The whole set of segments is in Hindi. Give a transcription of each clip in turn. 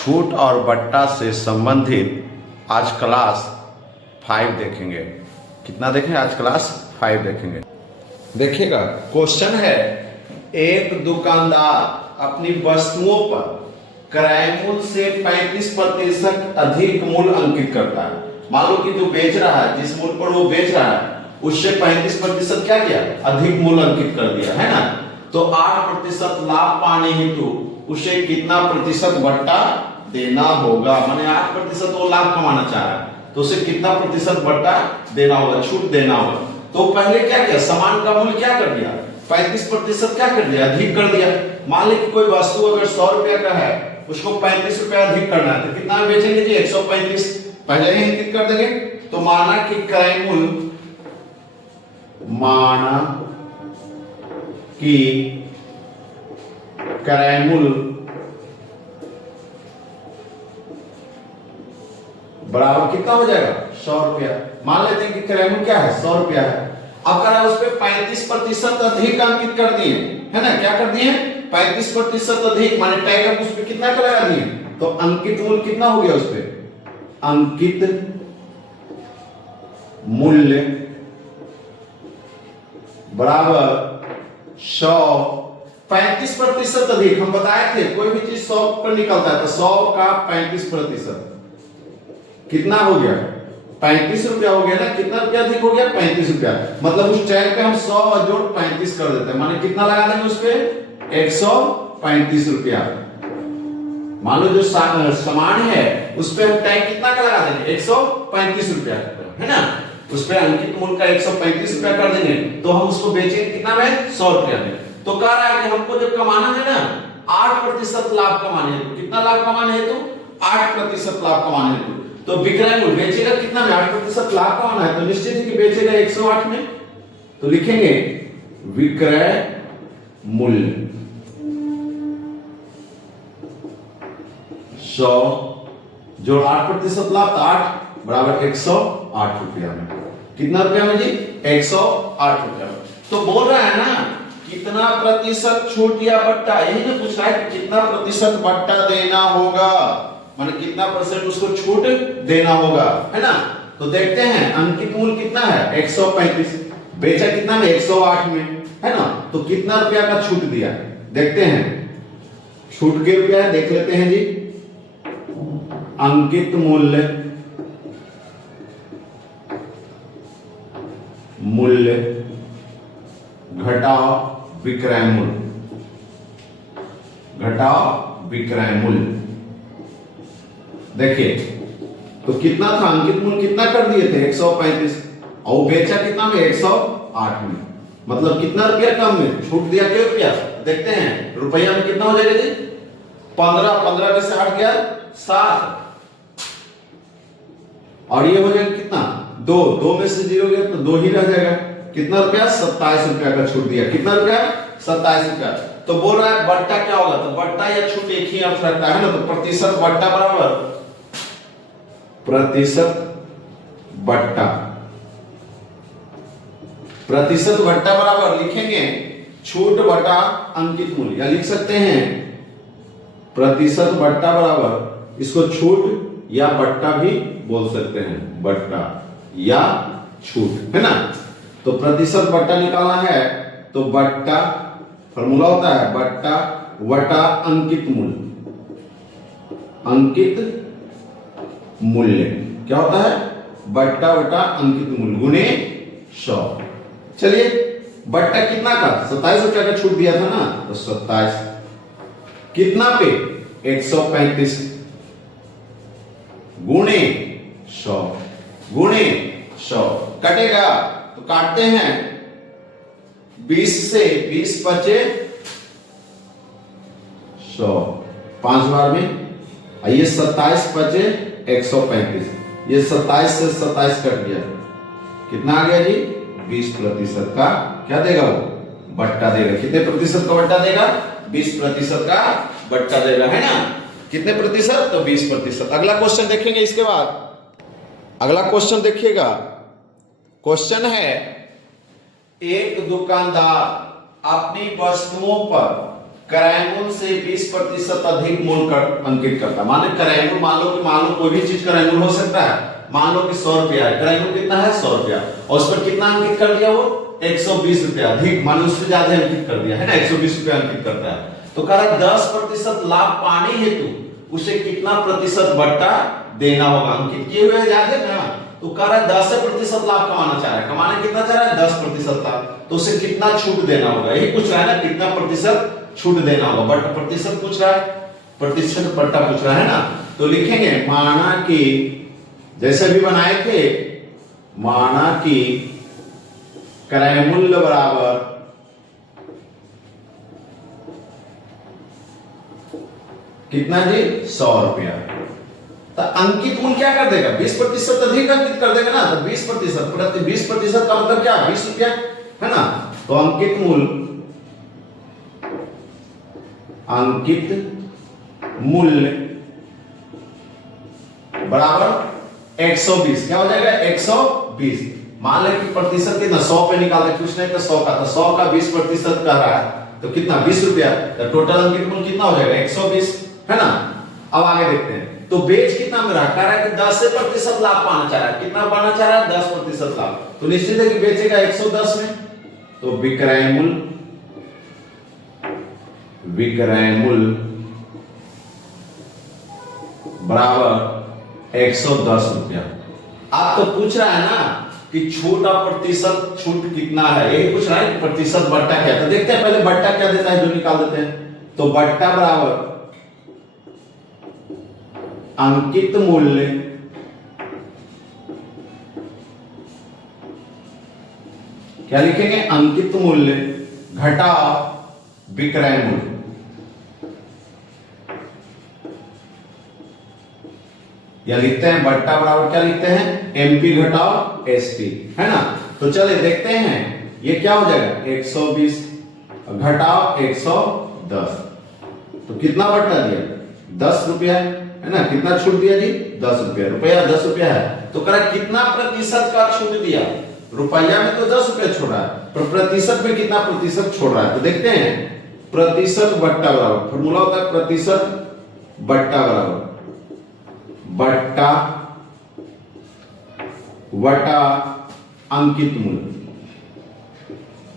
छूट और बट्टा से संबंधित आज क्लास 5 देखेंगे। कितना देखेंगे? आज क्लास 5 देखेंगे। देखिएगा, क्वेश्चन है, एक दुकानदार अपनी वस्तुओं पर क्रय मूल्य से 35% अधिक मूल्य अंकित करता है। मान लो कि जो बेच रहा है, जिस मूल्य पर वो बेच रहा है उससे 35% क्या किया? अधिक मूल्य अंकित कर दिया है ना। तो 8% लाभ पाने हेतु उसे कितना प्रतिशत बट्टा देना होगा? माने 8% वो लाभ कमाना चाह रहा है तो उसे कितना प्रतिशत बट्टा देना होगा, छूट देना होगा। तो पहले क्या किया? सामान का मूल्य क्या कर दिया? 35% क्या कर दिया? अधिक कर दिया। मान ली कि कोई वस्तु अगर 100 रुपया का है, उसको 35 रुपया अधिक करना है तो कितना में बेचेंगे जी? 135 पहले ही अंकित कर देंगे। तो माना कि क्रय मूल्य, माना कि क्रय मूल्य बराबर कितना हो जाएगा? 100 रुपया। मान लेते हैं कि क्रय मूल्य क्या है? 100 रुपया है। अब करा उस पर 35% अधिक अंकित कर दिए, है ना। क्या कर दिए? 35% अधिक, माने टैग हम उस पर कितना का लगा दिए? तो अंकित मूल्य कितना हो गया? उस पर अंकित मूल्य बराबर 100। 35% अधिक हम बताए थे, कोई भी चीज 100 पर निकलता है तो 100 का 35% कितना हो गया? 35 रुपया हो गया ना। कितना रुपया अधिक हो गया? 35 रुपया। मतलब उस टैग पे हम 100 जोड़ 35 कर देते हैं, माने कितना लगा देंगे उस पे? 135 रुपया। मान लो जो सामान है उस पे हम टैग कितना का लगा देंगे? 135 रुपया, है ना। उस पे अंकित मूल्य का 135 रुपया कर देंगे तो हम उसको बेचेंगे कितना में? 100 रुपया में। तो कह रहा है कि हमको जब कमाना है ना 8% लाभ कमाने हेतु, कितना लाभ कमाने हेतु? 8% लाभ कमाने हेतु। तो विक्रय मूल्य बेचेगा कितना में? 8% लाभ कमाना है तो निश्चित है कि बेचेगा 108 में। तो लिखेंगे विक्रय मूल्य 100 जो 8% लाभ था 8 बराबर 108 रुपया में। कितना रुपया में जी? 108 रुपया में। तो बोल रहा है ना कितना प्रतिशत छूट या बट्टा, यही ना पूछ रहा है कि कितना प्रतिशत बट्टा देना होगा, माने कितना परसेंट उसको छूट देना होगा, है ना। तो देखते हैं अंकित मूल्य कितना है? 135, बेचा कितना में? 108 में, है ना। तो कितना रुपया का छूट दिया? देखते हैं छूट के रुपया है, देख लेते हैं जी। अंकित मूल्य मूल्य घटाओ विक्रय मूल्य, घटाओ विक्रय मूल्य। देखिए तो कितना था? अंकित मूल्य कितना कर दिए थे? 135 और बेचा कितना में? 108 में। मतलब कितना रुपया कम में छूट दिया? क्या रुपया? देखते हैं रुपया में कितना हो जाएगा जी? 15 में से 8 गया 7 और ये हो जाएगा कितना? 2 में से 0 गया तो 2 ही रह जाएगा। कितना रुपया? 27 रुपया का छूट दिया। कितना रुपया? 27 रुपया। तो बोल रहा है बट्टा क्या होगा? तो बट्टा या छूट एक ही अर्थ रखता है ना। तो प्रतिशत बट्टा बराबर प्रतिशत बट्टा, प्रतिशत बट्टा बराबर लिखेंगे छूट बटा अंकित मूल्य, या लिख सकते हैं प्रतिशत बट्टा बराबर, इसको छूट या बट्टा भी बोल सकते हैं, बट्टा या छूट, है ना। तो प्रतिशत बट्टा निकालना है तो बट्टा फॉर्मूला होता है बट्टा वटा अंकित मूल्य, अंकित मूल्य क्या होता है? बट्टा वटा अंकित मूल्य गुणे 100। चलिए बट्टा कितना का? 27 रुपया का छूट दिया था ना, तो 27 कितना पे? 135 गुणे 100, गुणे 100 कटेगा तो काटते हैं 20 से 20 बचे 100 5 बार में, ये 27 बचे 135, ये 27 से 27 कट गया, कितना आ गया जी? 20% का क्या देगा वो? बट्टा देगा। कितने प्रतिशत का बट्टा देगा? 20% का बट्टा देगा, है ना। कितने प्रतिशत? तो 20%। अगला क्वेश्चन देखेंगे इसके बाद। अगला क्वेश्चन देखिएगा, क्वेश्चन है एक दुकानदार अपनी वस्तुओं पर क्रय मूल्य से 20% अधिक मूल्य कर अंकित करता है। माने क्रय मूल्य, मान लो कोई भी चीज क्रय मूल्य हो सकता है। मान लो कि 100 रुपया है, क्रय मूल्य कितना है 100 रुपया, और उस पर कितना अंकित कर दिया वो 120 रुपया अधिक, माने उससे ज्यादा अंकित कर दिया है ना, 120 रुपया अंकित करता है। तो कह रहा 10% लाभ पाने हेतु उसे कितना प्रतिशत बट्टा देना होगा, अंकित किए हुए याद है ना। तो कह रहा है 10% लाभ कमाना चाह रहा है, कमाना कितना चाह रहा है 10% लाभ, तो उसे कितना छूट देना होगा, यही पूछ रहा है ना, कितना प्रतिशत छूट देना होगा। बट प्रतिशत पूछ रहा है, प्रतिशत बट्टा पूछ रहा है ना। तो लिखेंगे माना कि जैसे भी बनाए थे, माना कि क्रय मूल्य बराबर कितना जी 100 रुपया, तो अंकित मूल्य क्या कर देगा 20% अधिक अंकित कर देगा ना। तो 20% प्रति 20% का मतलब क्या 20 रुपया है ना। तो अंकित मूल्य बराबर 120, क्या हो जाएगा 120। मान ले कि प्रतिशत कितना 100 पे निकालते, कुछ नहीं तो 100 का, तो 100 का 20% कर रहा है तो कितना 20 रुपया, तो टोटल अंकित मूल्य कितना हो जाएगा 120 है ना। अब आगे देखते हैं, तो बेच कितना में रहा, कह रहा है कि 10% लाभ पाना चाह रहा है, कितना पाना चाह रहा है 10% लाभ, तो निश्चित है कि बेचेगा 110 में। तो विक्रय मूल्य बराबर 110 रुपया। आप तो पूछ रहा है ना कि छूट और प्रतिशत, छूट कितना है, यही पूछ रहा है कि प्रतिशत बट्टा क्या, तो देखते हैं पहले बट्टा क्या देता है जो निकाल देते हैं। तो बट्टा बराबर अंकित मूल्य क्या लिखेंगे, अंकित मूल्य घटा विक्रय मूल्य, या लिखते हैं बट्टा बराबर क्या लिखते हैं एमपी घटाओ एसपी है ना। तो चलिए देखते हैं ये क्या हो जाएगा 120 घटाओ 110, तो कितना बट्टा दिया 10 रुपया है ना। कितना छूट दिया जी 10 रुपया, रुपया 10 रुपया है, तो कह रहा कितना प्रतिशत का छूट दिया, रुपया में तो 10 रुपया छोड़ रहा है, पर प्रतिशत में कितना प्रतिशत छोड़ रहा है। तो देखते हैं प्रतिशत बट्टा बराबर, फॉर्मूला होता है प्रतिशत बट्टा बराबर बट्टा वटा अंकित मूल्य,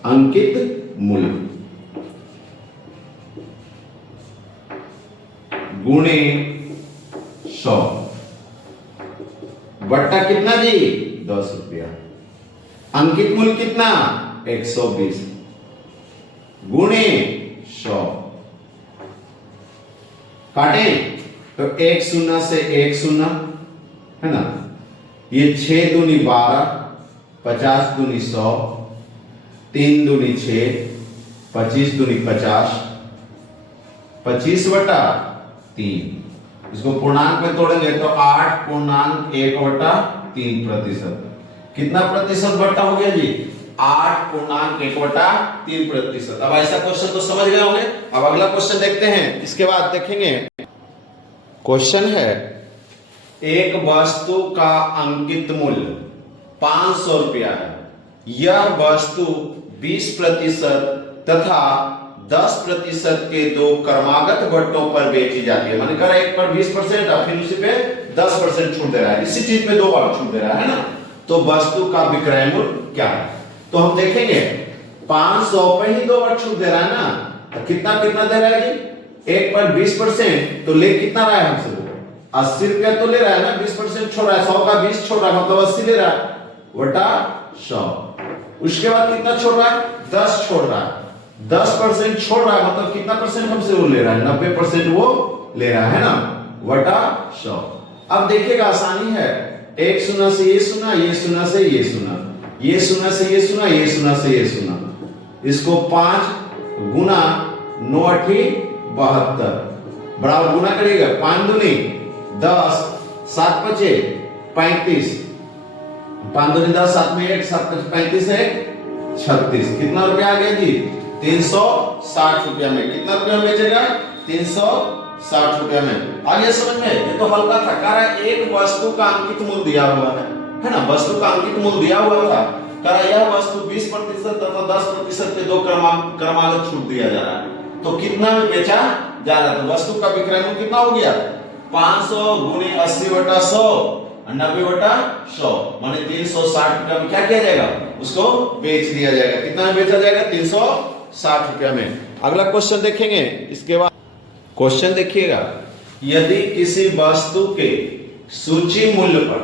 अंकित मूल्य गुणे 100, बट्टा कितना जी 10 रुपया, अंकित मूल्य कितना 120 गुणे 100, काटे तो 1 शून्य से 1 शून्य है ना, ये 6 दूनी 12, 50 दूनी 100, 3 दूनी 6, 25 दूनी 50, 25/3, इसको पूर्णांक में तोड़ेंगे तो 8.1/3%। कितना प्रतिशत बट्टा हो गया जी 8.1/3%। अब ऐसा क्वेश्चन तो समझ गए होंगे। अब अगला क्वेश्चन देखते हैं, इसके बाद देखेंगे क्वेश्चन है एक वस्तु का अंकित मूल्य 500 रुपया है, यह वस्तु 20% तथा 10% के दो क्रमागत बट्टों पर बेची जाती है। मैंने कहा एक पर 20% और फिर उसी पे 10% छूट दे रहा है, इसी चीज पे 2 बार छूट दे रहा है ना। तो वस्तु का विक्रय मूल्य क्या है, तो हम देखेंगे 500 पे ही 2 बार छूट दे रहा है ना, तो कितना कितना दे रहा है जी, एक पर 20%, तो ले कितना रहा है हमसे 80 रुपया तो ले रहा है ना, 20% छोड़ रहा है, 100 का 20 छोड़ रहा है मतलब 80 ले रहा है वटा 100। उसके बाद कितना छोड़ रहा है 10 छोड़ रहा है, 10% छोड़ रहा है मतलब कितना परसेंट हमसे वो ले रहा है 90% वो ले रहा है ना वटा 100। अब देखिएगा आसानी है, एक शून्य से ये शून्य, ये शून्य से ये शून्य, ये शून्य से ये शून्य, ये शून्य से ये शून्य, इसको 5 गुना 9 8 72 बराबर गुना करिएगा 5 दूनी 10, 7 5 35, 5 दूनी 10, 7 में 1, 7 35 है 36, कितना रुपया आ गया जी 360 रुपया में। कितना रुपया में बेचेगा 360 रुपया में। आगे समझ में, ये तो हल्का था, कह रहा है एक वस्तु का अंकित मूल्य दिया हुआ है ना, वस्तु का अंकित मूल्य दिया हुआ था, कह रहा है यह वस्तु 20% तथा 10% के दो क्रमागत छूट दिया जा रहा है। तो कितना में बेचा जा रहा है, तो वस्तु का विक्रय मूल्य कितना हो गया 500 गुणे 80/100 90/100 माने 360 रुपया में क्या किया जाएगा, उसको बेच दिया जाएगा। कितना में बेचा जाएगा 360 रुपया में। अगला क्वेश्चन देखेंगे। इसके बाद क्वेश्चन देखिएगा, यदि किसी वस्तु के सूची मूल्य पर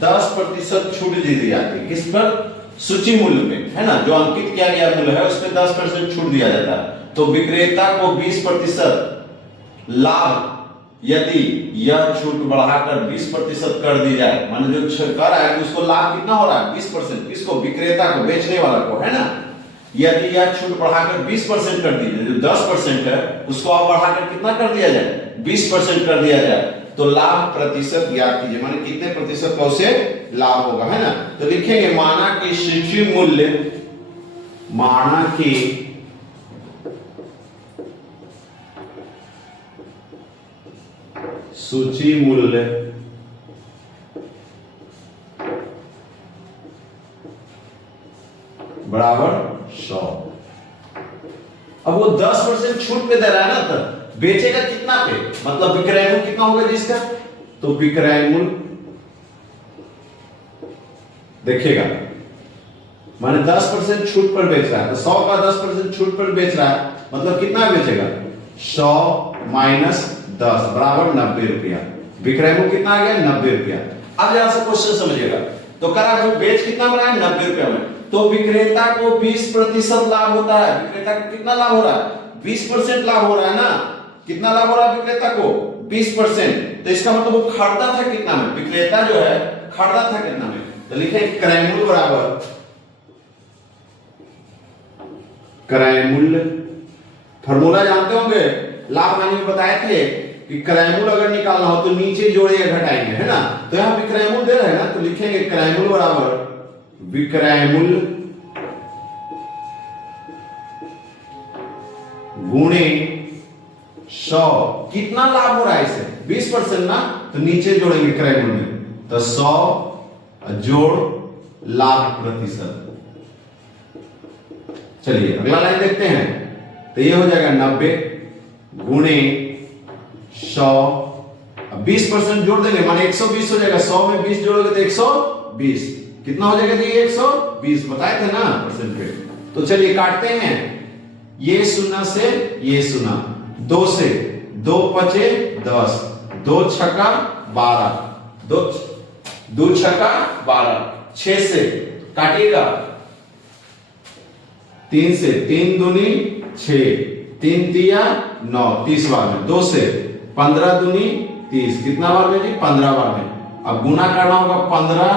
10% छूट दी जाती है, किस पर, सूची मूल्य पे, है ना, जो अंकित किया गया मूल्य है उस पे 10% छूट दिया जाता है, तो विक्रेता को 20% लाभ यदि यह छूट बढ़ाकर 20% कर दी जाए, माने जो कर रहा है उसको लाभ कितना हो रहा है 20%, किसको, विक्रेता को, बेचने वाला को, है ना। यदि यह छूट बढ़ाकर 20% कर दी जाए, जो 10% है उसको अब बढ़ाकर कितना कर दिया जाए 20% कर दिया जाए, तो लाभ प्रतिशत ज्ञात कीजिए, माने कितने प्रतिशत का उसे लाभ होगा, है ना। तो लिखेंगे माना कि सूची मूल्य, माना कि सूची मूल्य बराबर 100। अब वो 10% छूट पे दे रहा है ना, तो बेचेगा कितना पे, मतलब विक्रय मूल्य कितना होगा जिसका, तो विक्रय मूल्य देखिएगा, माने 10% छूट पर बेच रहा है, तो 100 का 10% छूट पर बेच रहा है, मतलब कितना बेचेगा 100 माइनस 10 बराबर 90 रुपया। विक्रय मूल्य कितना आ गया 90 रुपया। अब जरा सा क्वेश्चन समझिएगा, तो करा बेच कितना बना है 90 रुपया में, तो विक्रेता को 20% लाभ होता है। विक्रेता को कितना लाभ हो रहा है 20% लाभ हो रहा है ना। कितना लाभ हो रहा है विक्रेता को 20%, तो इसका मतलब वो खरीदा था कितना में, विक्रेता जो है खरीदा था कितना में, तो लिखे क्रय मूल्य बराबर क्रय मूल्य। फॉर्मूला जानते होंगे, लाभ हानि में बताए थे कि क्रय मूल्य अगर निकालना हो तो नीचे जोड़ेंगे घटाएंगे, है ना। तो यहां विक्रय मूल्य दे रहे हैं ना, तो लिखेंगे क्रय मूल्य बराबर विक्रय मूल्य गुणे 100। कितना लाभ हो रहा है इसे 20% ना, तो नीचे जोड़ेंगे क्रय मूल्य में, तो 100 जोड़ लाभ प्रतिशत। चलिए अगला लाइन देखते हैं, तो ये हो जाएगा 90 गुणे 100, 20% जोड़ देंगे माने 120 हो जाएगा, 100 में 20 जोड़ोगे तो 120, कितना हो जाएगा ये 120 बताए थे ना परसेंट पे। तो चलिए काटते हैं, ये शून्य से ये शून्य, 2 से 2 पचे 10, 2 छक्का 12, 2 छक्का 12, 6 से काटिएगा, 3 से 3 दूनी 6, 3 तिया 9, 30 बार में, 2 से 15 दूनी 30, कितना बार में जी 15 बार में। अब गुना करना होगा 15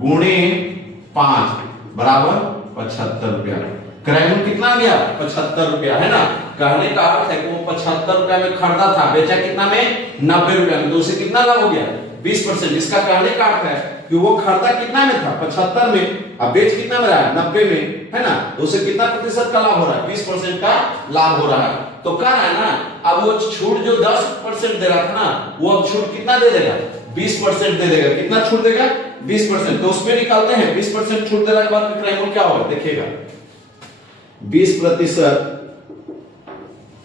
गुणे 5 बराबर 75 रुपया। क्रय मूल्य कितना आ गया 75 रुपया, है ना। कहने का अर्थ है कि वो 75 रुपया में खरीदा था, बेचा कितना में 90 रुपया में, तो उसे कितना लाभ हो गया 20%। इसका कहने का अर्थ है कि वो खरीदा कितना में था 75 में, अब बेच कितना में रहा है 90 में, है ना। तो उसे कितना प्रतिशत का लाभ हो रहा है 20% का लाभ हो रहा है। तो कह रहा है ना, अब वो छूट जो 10% दे रहा था ना, वो अब छूट कितना दे देगा 20% दे देगा। कितना छूट देगा 20%। तो उसमें निकालते हैं 20% छूट देने के बाद विक्रय मूल्य क्या होगा देखिएगा, 20%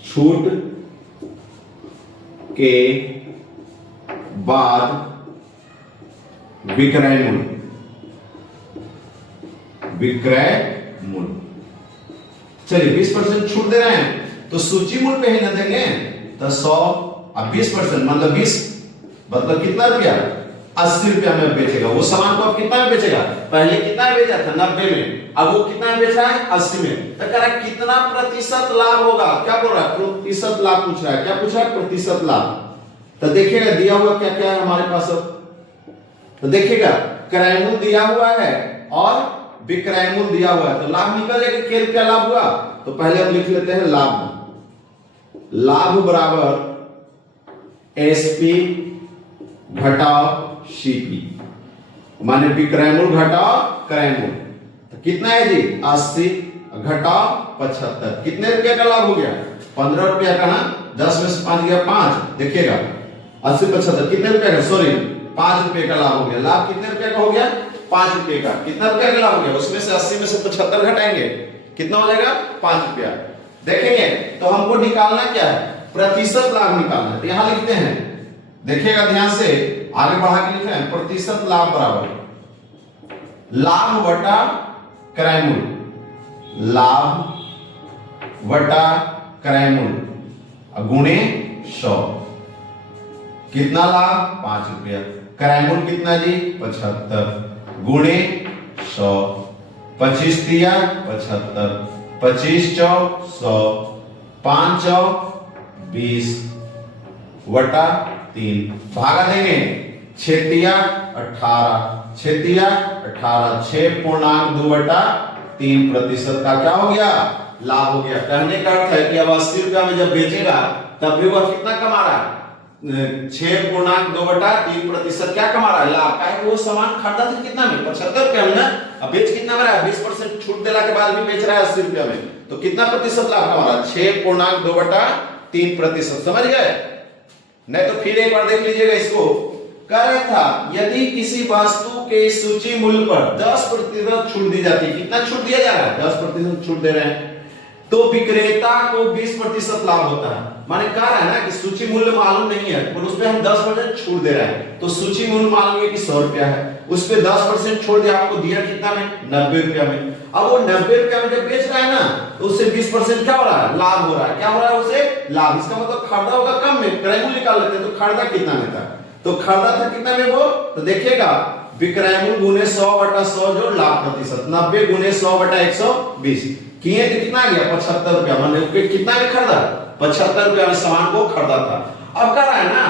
छूट के बाद विक्रय मूल्य, विक्रय मूल्य। चलिए 20% छूट दे रहे हैं तो सूची मूल्य पे ही ना देंगे, तो 100 अब 20% मतलब 20 मतलब कितना रुपया 80 रुपया में बेचेगा। वो सामान को अब कितना में बेचेगा, पहले कितना में बेचा था 90 में, अब वो कितना में बेचा है 80 में। तो कह रहा है कितना प्रतिशत लाभ होगा, क्या बोल रहा है प्रतिशत लाभ पूछ रहा है। क्या पूछ रहा है प्रतिशत लाभ। तो देखिएगा दिया हुआ क्या क्या है हमारे पास। तो देखिएगा क्रय मूल्य दिया हुआ है और विक्रय मूल्य दिया हुआ है, तो लाभ निकलेगा क्या रुपया लाभ हुआ। तो पहले हम लिख लेते हैं लाभ, लाभ बराबर एसपी घटाओ सीपी, माने विक्रय मूल्य घटाओ क्रय मूल्य। तो कितना है जी 80 घटाओ 75, कितने रुपया का लाभ हो गया 15 रुपया का ना, 10 में से 5 गया 5, देखिएगा 80 75 कितने रुपया का, सॉरी 5 रुपए का लाभ हो गया। लाभ कितने रुपए का हो गया 5 रुपए का। कितना रुपया का लाभ हो गया, उसमें से 80 में से 75 घटाएंगे कितना हो जाएगा 5 रुपया। देखेंगे तो हमको निकालना क्या है, प्रतिशत लाभ निकालना है। तो यहां लिखते हैं, देखिएगा ध्यान से, आगे बढ़ा के लिखे हैं प्रतिशत लाभ बराबर लाभ बटा क्रय मूल्य, लाभ बटा क्रय मूल्य गुणे 100। कितना लाभ 5 रुपया, क्रय मूल्य कितना जी 75 गुणे 100, 25 दिया 75, 25 चौक 100, 5 चौक 20 वटा 3 भागा देंगे, 6 दिया 18, 6 दिया 18, 6.2/3 प्रतिशत का क्या हो गया, लाभ हो गया। कहने का अर्थ है कि अब 80 रुपया में जब बेचेगा तब भी वह कितना कमा रहा है, 6.2/3 प्रतिशत क्या कमा रहा है, लाभ का है। वो सामान खरीदा था कितना में 75 रुपया में ना, अब बेच कितना में रहा है, 20% छूट देने के बाद भी बेच रहा है 80 रुपया में, तो कितना प्रतिशत लाभ कमा रहा है, 6.2/3 प्रतिशत। समझ गए? नहीं तो फिर एक बार देख लीजिएगा इसको। कह रहा था यदि किसी वस्तु के सूची मूल्य पर 10% छूट दी जाती है, कितना छूट दिया जा रहा है, 10% छूट दे रहे हैं, तो विक्रेता को 20% लाभ होता है। माने कह रहा है ना कि सूची मूल्य मालूम नहीं है पर उस पे हम 10% छूट दे रहे हैं, तो सूची मूल्य मालूम है कि 100 रुपया है, उस पे 10% छोड़ दिया, आपको दिया कितना में 90 रुपया में। अब वो 90 रुपया में जब बेच रहा है ना तो उससे 20% क्या हो रहा है, लाभ हो रहा है। क्या हो रहा है उसे, लाभ। इसका मतलब खरीदा होगा कम में, क्रय मूल्य निकाल लेते हैं, तो खरीदा कितना में था, तो खरीदा था कितना में वो, तो देखिएगा विक्रय मूल्य गुने 100/100 जो लाभ प्रतिशत, 90 गुने 100/120 किए तो कितना आ गया 75 रुपया। मैंने कितना में खरीदा, 75 रुपया में सामान को खरीदा था। अब कह रहा है ना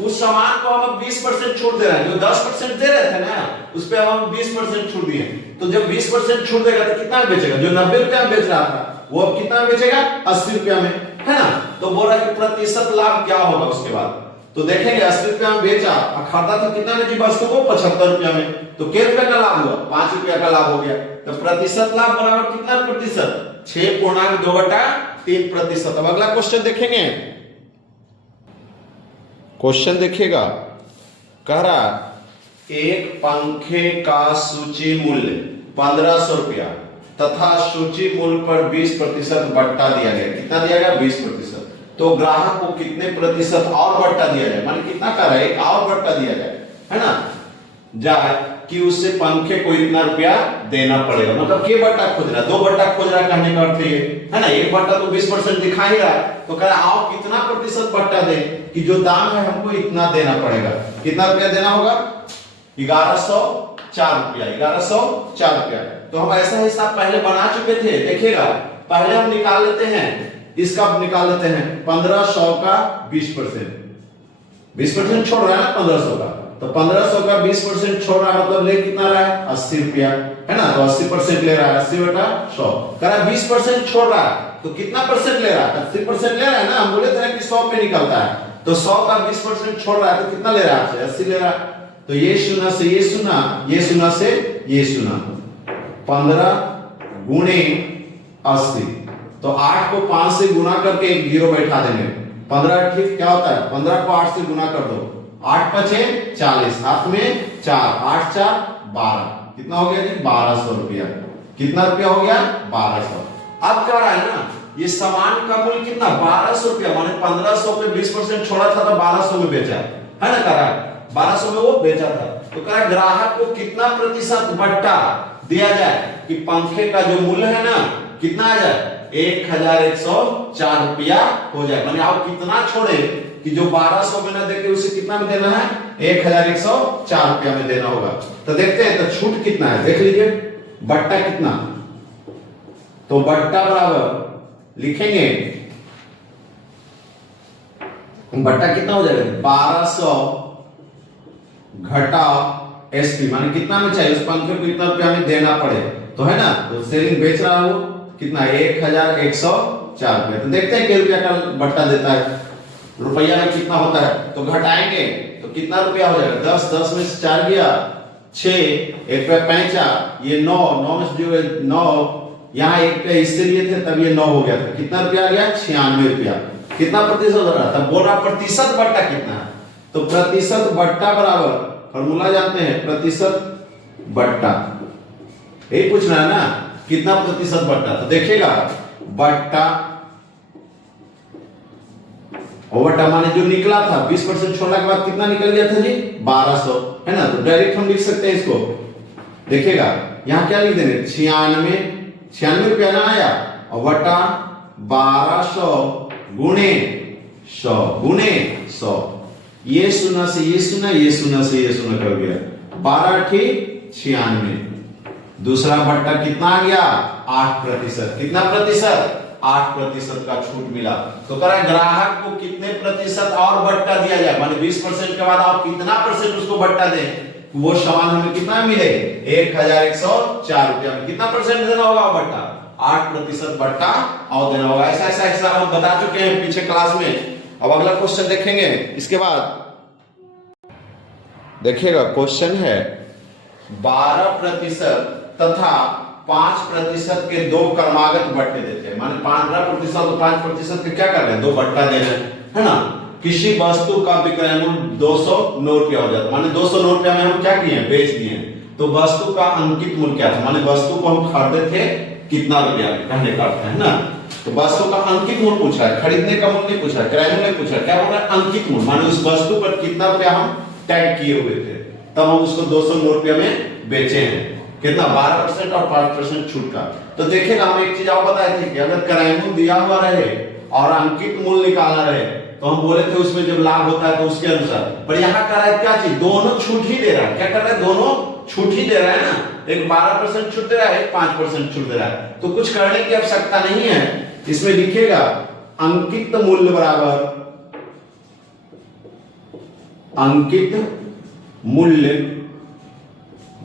उस सामान को हम 20% छूट दे रहे हैं, जो 10% दे रहे थे ना उस पे हम 20% छूट दिए, तो जब 20% छूट देगा तो कितना में बेचेगा, जो 90 रुपया में बेच रहा था वो अब कितना में बेचेगा 80 रुपया में, है ना। तो बोल रहा है कि प्रतिशत लाभ क्या होगा उसके बाद, तो देखेंगे 80 रुपया में बेचा और खरीदा था कितना में जी वस्तु को 75 रुपया में, तो कितने रुपया का लाभ हुआ, 5 रुपया का लाभ हो गया। तो प्रतिशत लाभ बराबर कितना प्रतिशत, 6.2/3 प्रतिशत। अब अगला क्वेश्चन देखेंगे, क्वेश्चन देखिएगा, कह रहा एक पंखे का सूची मूल्य 1500 रुपया तथा सूची मूल्य पर 20% बट्टा दिया गया, कितना दिया गया 20%, तो ग्राहक को कितने प्रतिशत और बट्टा दिया जाए, माने कितना कर रहा है, एक और बट्टा दिया जाए, है ना, जाए कि उससे पंखे को इतना रुपया देना पड़ेगा। मतलब के बट्टा खोज रहा है, 2 बट्टा खोज रहा है, कहने का अर्थ ये है ना। एक बट्टा तो 20% दिखा ही रहा है, तो कह रहा है आओ कितना प्रतिशत बट्टा दे कि जो दाम है हमको इतना देना पड़ेगा। कितना रुपया देना होगा, 1104 रुपया, 1104 रुपया। तो हम ऐसा हिसाब पहले बना चुके थे, देखिएगा पहले हम निकाल लेते हैं, इसका निकाल लेते हैं 1500 का 20% छोड़ रहा है ना 1500 का, तो 1500 का 20% छोड़ रहा है, मतलब ले कितना रहा है 80 रुपया, है ना, तो 80% ले रहा है, 80/100 कह रहा है 20% छोड़ रहा है, तो कितना परसेंट ले रहा है, 80% ले रहा है ना, हम बोले थे कि 100 पे निकलता है, तो 100 का 20% छोड़ रहा है, तो कितना ले रहा है 80 ले रहा है। तो ये शून्य से ये शून्य, ये शून्य से ये शून्य, 15 गुणे 80, तो 8 को 5 से गुना करके एक जीरो बैठा देंगे, 15 ठीक क्या होता है, 15 को 8 से गुना कर दो, 8 5 40, हाथ में 4, 8 4 12, कितना हो गया जी 1200 रुपया। कितना रुपया हो गया 1200। अब क्या रहा है ना, ये सामान का मूल्य कितना 1200 रुपया, माने 1500 पे 20% छोड़ा था तो 1200 में बेचा, है ना, कह रहा है 1200 में वो बेचा था। तो कह रहा है ग्राहक को कितना प्रतिशत बट्टा दिया जाए कि पंखे का जो मूल्य है ना कितना आ जाए 1104 रुपया हो जाए। माने आप कितना छोड़े कि जो 1200 में ना देके उसे कितना में देना है 1104 रुपया में देना होगा। तो देखते हैं तो छूट कितना है, देख लीजिए बट्टा कितना, तो बट्टा बराबर लिखेंगे, बट्टा कितना हो जाएगा 1200 घटा एसपी, माने कितना में चाहिए उस पंखे को कितना रुपया में देना पड़े, तो है ना, तो सेलिंग बेच रहा है वो कितना 1104 रुपया। तो देखते हैं कितने रुपया का बट्टा देता है, रुपया में कितना होता है, तो घटाएंगे तो कितना रुपया हो जाएगा 10, 10 में से 4 गया 6, 1 पे 5 ये 9, 9 में से जो 9 यहाँ 1 पे इससे लिए थे तब ये 9 हो गया था, कितना रुपया आ गया 96 रुपया। कितना प्रतिशत हो रहा था, बोल रहा प्रतिशत बट्टा कितना है, तो प्रतिशत बट्टा बराबर फॉर्मूला जानते हैं प्रतिशत बट्टा, यही पूछना है ना कितना प्रतिशत बट्टा। तो देखिएगा बट्टा और बटा माने जो निकला था 20% छोड़ने के बाद कितना निकल गया था जी 1200, है ना। तो डायरेक्ट हम लिख सकते हैं इसको, देखिएगा यहाँ क्या लिख देंगे 96 रुपया ना आया और बटा 1200 गुणे 100 ये शून्य से ये शून्य, ये शून्य से ये शून्य कर गया 12 ठीक 96। दूसरा बट्टा कितना आ गया 8%। कितना प्रतिशत 8% का छूट मिला। तो कह रहा है ग्राहक को कितने प्रतिशत और बट्टा दिया जाए, माने 20% के बाद आप कितना परसेंट उसको बट्टा दें, वो सामान हमें कितना मिले 1104 रुपया में। कितना परसेंट देना होगा बट्टा 8% बट्टा और देना होगा। ऐसा हम बता चुके हैं पीछे क्लास में। अब अगला क्वेश्चन देखेंगे। इसके बाद देखिएगा क्वेश्चन है 12% तथा 5% के दो क्रमागत बट्टे देते हैं, माने 15% और 5% के क्या कर रहे हैं दो बट्टा दे रहे हैं, है ना। किसी वस्तु का विक्रय मूल्य 209 रुपया हो जाता है, माने 209 रुपया में हम क्या किए बेच दिए। तो वस्तु का अंकित मूल्य क्या था, माने वस्तु को हम खरीदे थे कितना रुपया में, कहने का अर्थ है ना। तो वस्तु का अंकित मूल्य पूछा है, खरीदने का मूल्य नहीं पूछा है, क्रय मूल्य पूछा है, क्या बोल रहा है अंकित मूल्य, माने उस वस्तु पर कितना रुपया हम टैग किए हुए थे, तब हम उसको 209 रुपया में बेचे हैं। कितना 12% और 5% छूट का। तो देखिएगा हम एक चीज और बताए थे कि अगर क्रय मूल्य दिया हुआ रहे और अंकित मूल्य निकालना रहे तो हम बोले थे उसमें जब लाभ होता है तो उसके अनुसार। पर यहाँ कर रहा है क्या चीज, दोनों छूट ही दे रहा है। क्या कर रहा है दोनों छूट ही दे रहा है ना, एक 12% छूट दे रहा है, एक 5% छूट दे रहा है। तो कुछ करने की आवश्यकता नहीं है। इसमें लिखिएगा अंकित मूल्य बराबर अंकित मूल्य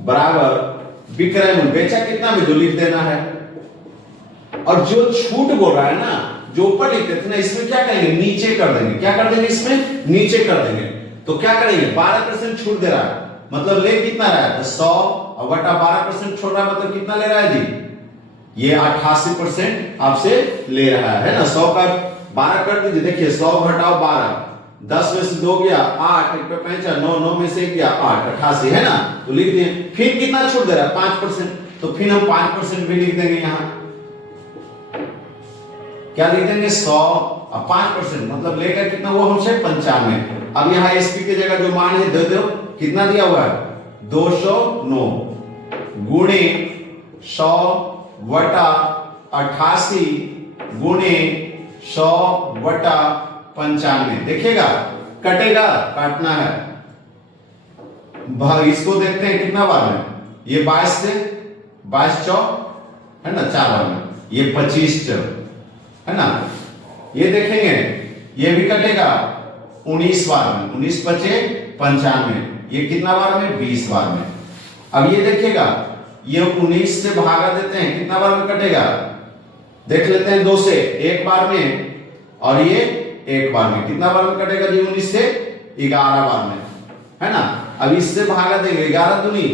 बराबर विक्रय मूल्य, बेचा कितना में जो लिख देना है। और जो छूट बोल रहा है ना, जो ऊपर लिखते थे ना, इसमें क्या करेंगे नीचे कर देंगे। क्या कर देंगे इसमें नीचे कर देंगे। तो क्या करेंगे 12% छूट दे रहा है, मतलब ले कितना रहा है 100 और बटा 12% छोड़ रहा है, मतलब कितना ले रहा है जी ये 88% आपसे ले रहा है ना। 100 का 12 कर दीजिए, देखिए 100 घटाओ 12, 10 में से 2 गया 8, 1 पे 5 9, 9 में से 1 गया 8, 88 है ना। तो लिख दिए। फिर कितना छूट दे रहा है 5%, तो फिर हम 5% भी लिख देंगे यहाँ। क्या लिख देंगे 100 और 5% मतलब लेगा कितना वो हमसे 95। अब यहाँ एसपी की जगह जो मान है दे दो, कितना दिया हुआ है 209 गुणे 100 बटा 88 गुणे 100 बटा 95। देखिएगा कटेगा, काटना है। इसको देखते हैं कितना बार में, ये 22 से 22 चौक है ना 4 बार में, ये 25 चौक है ना। ये देखेंगे ये भी कटेगा 19 बार में, 19 बचे 95, ये कितना बार में 20 बार में। अब ये देखिएगा ये 19 से भागा देते हैं, कितना बार में कटेगा देख लेते हैं, 2 से 1 बार में और ये 1 बार में। कितना बार में कटेगा जी 19 से 11 बार में, है ना। अब इससे भागा देंगे 11 दूनी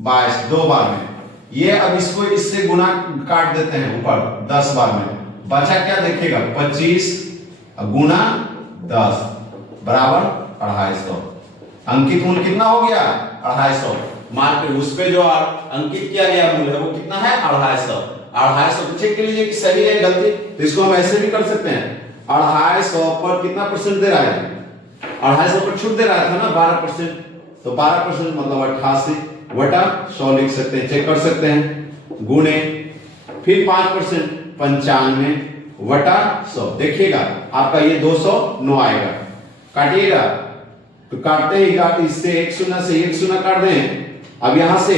22 2 बार में। ये अब इसको इससे गुना काट देते हैं ऊपर 10 बार में, बचा क्या देखिएगा 25 गुना 10 बराबर 250। अंकित मूल्य कितना हो गया 250। मार्क उस पे जो अंकित किया गया मूल्य है वो कितना है 250। 250 चेक कर लीजिए कि सही है गलती। तो इसको हम ऐसे भी कर सकते हैं 250 पर कितना परसेंट दे रहा है 250 पर छूट दे रहा था ना 12%, तो 12% मतलब 88 बटा 100 लिख सकते हैं, चेक कर सकते हैं गुणे फिर 5% 95 बटा 100। देखिएगा आपका ये 209 आएगा। काटिएगा तो काटते ही काट इससे 1 शून्य से 1 शून्य काट दें। अब यहां से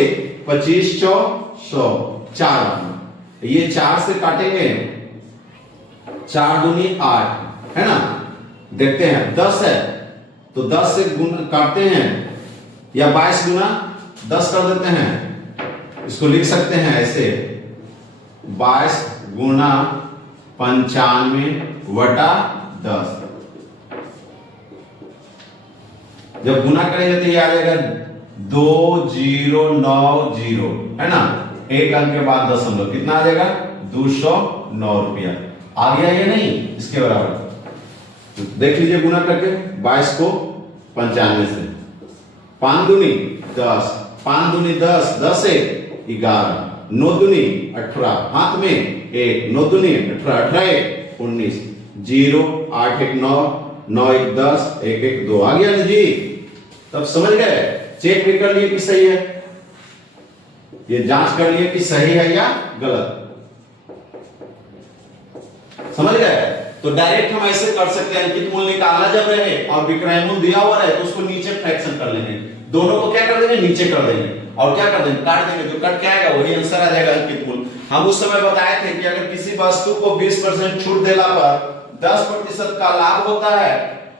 25 चौक 100 4, ये 4 से काटेंगे 4 दूनी 8 है ना। देखते हैं 10 है तो 10 से गुना काटते हैं या 22 गुना 10 कर देते हैं। इसको लिख सकते हैं ऐसे 22 गुना 95 बटा 10। जब गुना करेंगे तो ये आ जाएगा 2090 है ना, एक अंक के बाद दशमलव, कितना आ जाएगा 209 रुपया आ गया। ये नहीं इसके बराबर तो देख लीजिए गुना करके 22 को 95 से, 5 दूनी 10, 5 दूनी 10, 10 1 11, 9 दूनी 18, हाथ में 1, 9 दूनी 18, 18 1 19, 0 8 1 9, 9 1 10, 1 1 2 आ गया ना जी। तब समझ गए, चेक भी कर लिए कि सही है, ये जांच कर लिए कि सही है या गलत, समझ गए। तो डायरेक्ट हम ऐसे कर सकते हैं, अंकित मूल निकालना जब रहे और विक्रय मूल दिया हुआ रहे तो उसको नीचे फ्रैक्शन कर लेंगे, दोनों को क्या कर देंगे, नीचे कर देंगे और क्या कर देंगे, काट देंगे, जो कट के आएगा वही आंसर आ जाएगा अंकित मूल। हम उस समय बताए थे कि अगर किसी वस्तु को 20% छूट देला पर 10% का लाभ होता है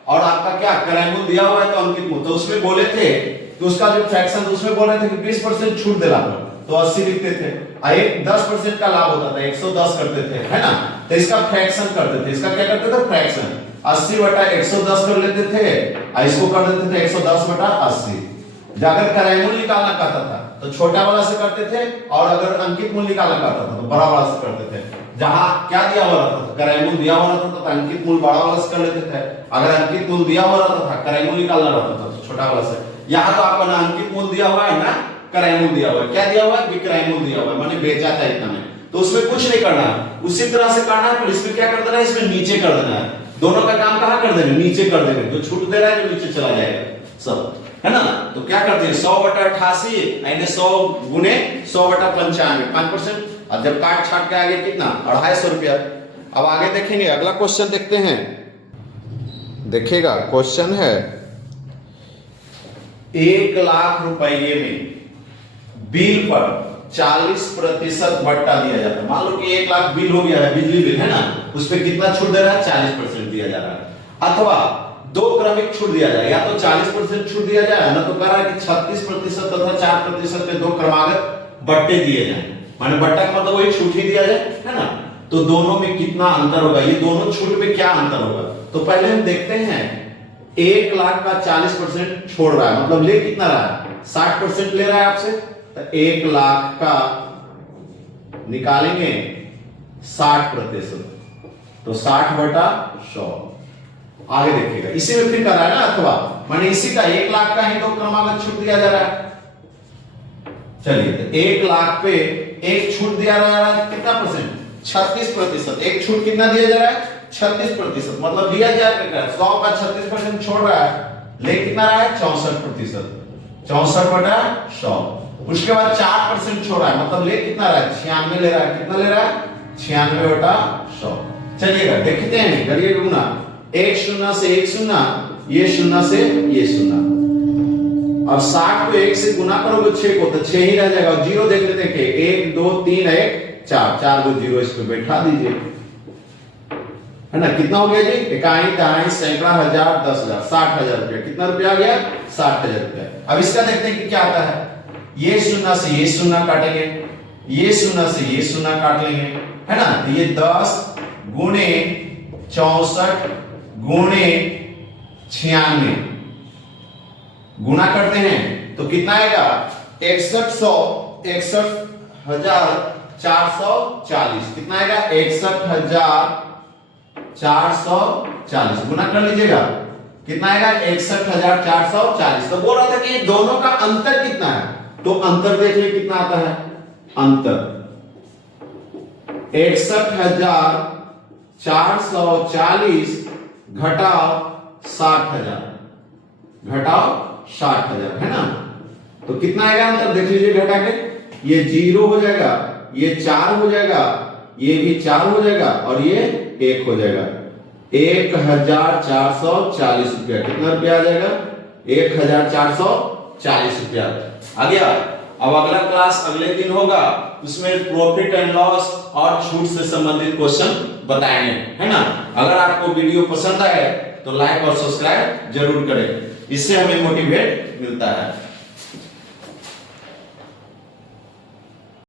और आपका क्या क्रय मूल दिया हुआ है तो अंकित मूल, तो उसमें बोले थे कि उसका जो फ्रैक्शन उसमें बोल रहे थे कि 20% छूट देला पर तो 80 लिखते थे, एक 10% का लाभ होता था 110 करते थे, है ना। तो इसका फ्रैक्शन करते थे, इसका क्या करते थे, फ्रैक्शन 80 बटा 110 कर लेते थे और इसको कर देते थे 110 बटा 80। अगर क्रय मूल निकालना कहता था तो छोटा वाला से करते थे और अगर अंकित मूल निकालना कहता था तो बड़ा वाला से करते थे। जहां क्या दिया हुआ रहता था, क्रय मूल दिया हुआ रहता था तो अंकित मूल बड़ा वाला से कर लेते थे, अगर अंकित मूल दिया हुआ रहता था क्रय मूल निकालना रहता था तो छोटा वाला से। यहाँ तो आपको ना अंकित मूल दिया हुआ है ना क्रय मूल दिया हुआ है, क्या दिया हुआ है, विक्रय मूल दिया हुआ है, माने बेचा था इतना में, तो उसमें कुछ नहीं करना है, उसी तरह से करना है, पर इसमें क्या कर देना है, इसमें नीचे कर देना है, दोनों का काम कहां कर देंगे, नीचे कर देंगे, जो छूट दे रहा है जो नीचे चला जाएगा सब, है ना। तो क्या करते हैं 100 बटा 88 यानी 100 गुने 100 बटा 95 5%, और जब काट छाट के आगे कितना 250 रुपया। अब आगे देखेंगे, अगला क्वेश्चन देखते हैं, देखिएगा क्वेश्चन है 1 लाख रुपये में बिल पर 40% भट्टा दिया जाता है। मान लो कि 1 लाख बिल हो गया है, बिजली बिल है ना, उस पर कितना छूट दे रहा है, 40% दिया जा रहा है, अथवा 2 क्रमिक छूट दिया जाए, या तो 40% छूट दिया जाए ना, तो कह रहा है कि 36% तथा 4% पे 2 क्रमागत बट्टे दिए जाए, माने बट्टा का मतलब वही छूट ही दिया जाए, है ना। तो दोनों में कितना अंतर होगा, ये दोनों छूट में क्या अंतर होगा, तो पहले हम देखते हैं 1 लाख का 40% छोड़ रहा है, मतलब ले कितना रहा है, 60% ले रहा है आपसे, तो 1 लाख का निकालेंगे 60%, तो 60 बटा 100। आगे देखिएगा, इसी में फिर कर रहा है ना, अथवा माने इसी का 1 लाख का ही तो क्रमागत छूट दिया जा रहा है। चलिए, तो 1 लाख पे एक छूट दिया जा रहा है कितना परसेंट, 36%। एक छूट कितना दिया जा रहा है, 36%, मतलब दिया जा रहा है 100 का 36% छोड़ रहा है, ले कितना रहा है 64%, 64 बटा 100। उसके बाद 4% छोड़ रहा है, मतलब ले कितना रहा है 96 ले रहा है, कितना ले रहा है 96 बटा 100। चलिएगा देखते हैं, करिए गुना, 1 शून्य से 1 शून्य, ये शून्य से ये शून्य, अब 60 को 1 से गुना करोगे 6 को, तो 6 ही रह जाएगा, जीरो देख लेते हैं, 1 2 3 1 4, 4 को जीरो इस पे बैठा दीजिए, है ना। कितना हो गया जी, इकाई दहाई सैकड़ा हजार 10,000 60,000 रुपया, कितना रुपया आ गया 60,000 रुपया। अब इसका देखते हैं कि क्या आता है, ये शून्य से ये शून्य काटेंगे, ये शून्य से ये शून्य काट लेंगे, है ना। तो ये 10 गुणे 64 गुणे 96 गुना करते हैं तो कितना आएगा 61,440, कितना आएगा 61,440, गुना कर लीजिएगा, कितना आएगा 61,440। तो बोल रहा था कि दोनों का अंतर कितना है, तो अंतर देख लीजिए कितना आता है, अंतर 61,440 घटाओ 60,000, घटाओ 60,000, है ना। तो कितना आएगा अंतर देख लीजिए, घटा के ये 0 हो जाएगा, ये 4 हो जाएगा, ये भी 4 हो जाएगा और ये 1 हो जाएगा। 1,440 रुपया, कितना रुपया आ जाएगा 1,440 रुपया आ गया। अब अगला क्लास अगले दिन होगा, उसमें प्रॉफिट एंड लॉस और छूट से संबंधित क्वेश्चन बताएंगे, है ना। अगर आपको वीडियो पसंद आए तो लाइक और सब्सक्राइब जरूर करें, इससे हमें मोटिवेट मिलता है।